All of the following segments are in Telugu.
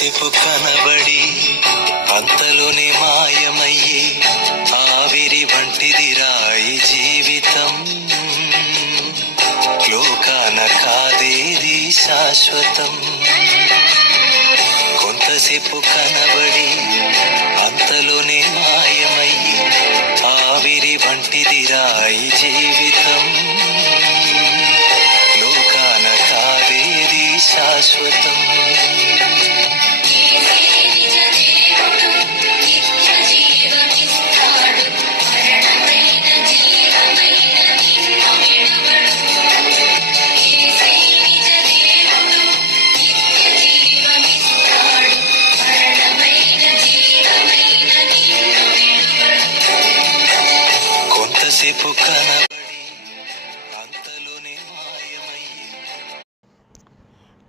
కొంతసేపు కనబడి అంతలోనే మాయమయ్యే ఆవిరి వంటిది రాయి జీవితం. లోకాన కాదేది శాశ్వతం. కొంతసేపు కనబడి అంతలోనే మాయమయ్యే ఆవిరి వంటిది రాయి జీవితం. లోకాన కాదేది శాశ్వతం. కొంతసేపు కనబడి అంతలోనే మాయమయ్యే.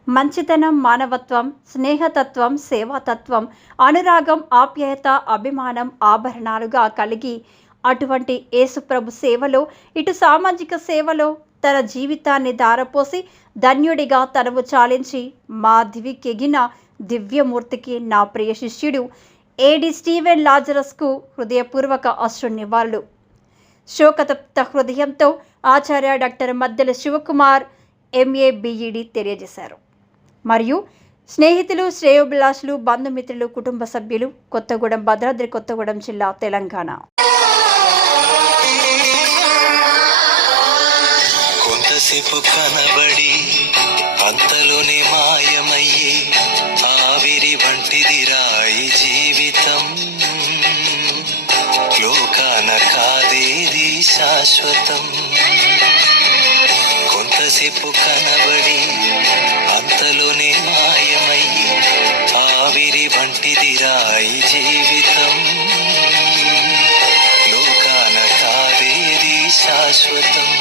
మంచితనం, మానవత్వం, స్నేహతత్వం, సేవాతత్వం, అనురాగం, ఆప్యాయత, అభిమానం ఆభరణాలుగా కలిగి అటువంటి యేసుప్రభు సేవలో, ఇటు సామాజిక సేవలో తన జీవితాన్ని ధారపోసి ధన్యుడిగా తనవు చాలించి మా దివికెగిన దివ్యమూర్తికి నా ప్రియ శిష్యుడు ఏడి స్టీవెన్ లాజరస్కు హృదయపూర్వక అశ్రు నివాళులు. శోకతప్త హృదయంతో ఆచార్య డాక్టర్ మద్దెల శివకుమార్ ఎంఏ బిఈడి తెలియజేశారు. మరియు స్నేహితులు, శ్రేయోభిలాషులు, బంధుమిత్రులు, కుటుంబ సభ్యులు, కొత్తగూడెం, భద్రాద్రి కొత్తగూడెం జిల్లా, తెలంగాణ. కొంతసేపు కనబడి అంతలోనే మాయమయ్యే ఆవిరి వంటిది రాయి జీవితం. లోకాన కాదేది శాశ్వతం. కొంతసేపు కనబడి అంతలోనే మాయమయ్యే ఆవిరి వంటిది రాయి జీవితం. లోకాన కాదేది శాశ్వతం.